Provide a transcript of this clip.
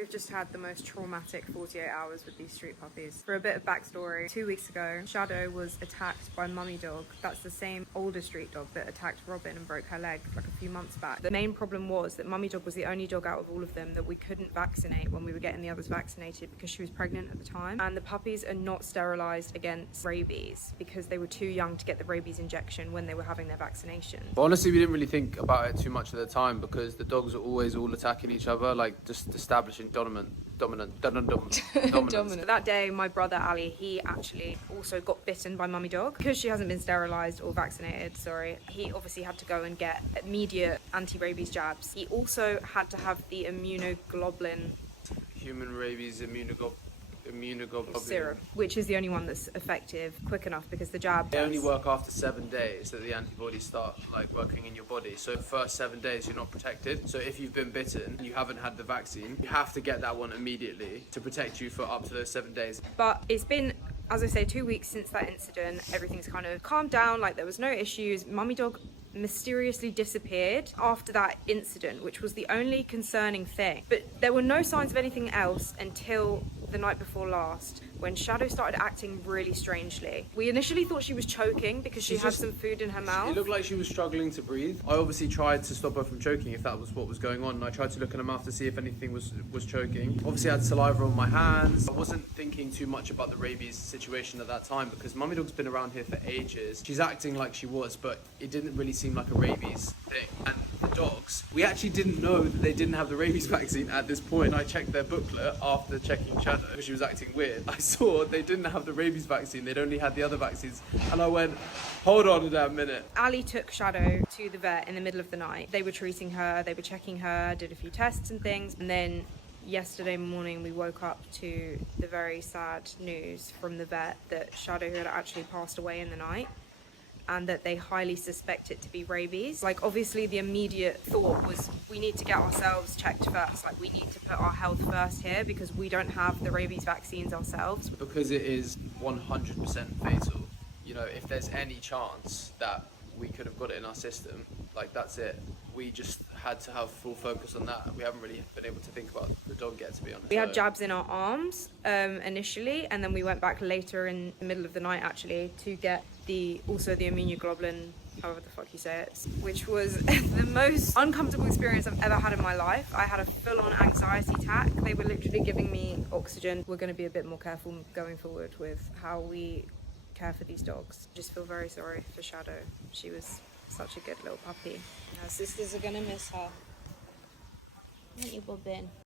We've just had the most traumatic 48 hours with these street puppies. For a bit of backstory, 2 weeks ago, Shadow was attacked by Mummy Dog. That's the same older street dog that attacked Robin and broke her leg like a few months back. The main problem was that Mummy Dog was the only dog out of all of them that we couldn't vaccinate when we were getting the others vaccinated because she was pregnant at the time. And the puppies are not sterilised against rabies because they were too young to get the rabies injection when they were having their vaccination. But honestly, we didn't really think about it too much at the time because the dogs are always all attacking each other, like just establishing dominance. That day, my brother Ali, he actually also got bitten by Mummy Dog because she hasn't been sterilised or vaccinated, sorry. He obviously had to go and get immediate anti-rabies jabs. He also had to have the immunoglobulin Human rabies immunoglobulin serum, which is the only one that's effective quick enough because the jab They only work after 7 days that the antibodies start like working in your body. So the first 7 days you're not protected. So if you've been bitten and you haven't had the vaccine, you have to get that one immediately to protect you for up to those 7 days. But it's been, as I say, 2 weeks since that incident. Everything's kind of calmed down, like there was no issues. Mummy Dog mysteriously disappeared after that incident, which was the only concerning thing. But there were no signs of anything else until the night before last, when Shadow started acting really strangely. We initially thought she was choking because she had some food in her mouth. It looked like she was struggling to breathe. I obviously tried to stop her from choking if that was what was going on, and I tried to look in her mouth to see if anything was choking. Obviously I had saliva on my hands. I wasn't thinking too much about the rabies situation at that time because Mummy Dog's been around here for ages. She's acting like she was, but it didn't really seem like a rabies thing. And the dogs, we actually didn't know that they didn't have the rabies vaccine at this point. I checked their booklet after checking Shadow. She was acting weird. I saw they didn't have the rabies vaccine, they'd only had the other vaccines, and I went, hold on a damn minute. Ali took Shadow to the vet in the middle of the night. They were treating her, they were checking her, did a few tests and things, and then yesterday morning we woke up to the very sad news from the vet that Shadow had actually passed away in the night, and that they highly suspect it to be rabies. Like, obviously the immediate thought was we need to get ourselves checked first. Like, we need to put our health first here because we don't have the rabies vaccines ourselves. Because it is 100% fatal. You know, if there's any chance that we could have got it in our system, like that's it. We just had to have full focus on that. We haven't really been able to think about the dog yet, to be honest. We had jabs in our arms initially, and then we went back later in the middle of the night actually to get also the immunoglobulin, however the fuck you say it, which was the most uncomfortable experience I've ever had in my life. I had a full-on anxiety attack. They were literally giving me oxygen. We're going to be a bit more careful going forward with how we care for these dogs. Just feel very sorry for Shadow. She was such a good little puppy. Our sisters are going to miss her. Aren't you, Bobbin?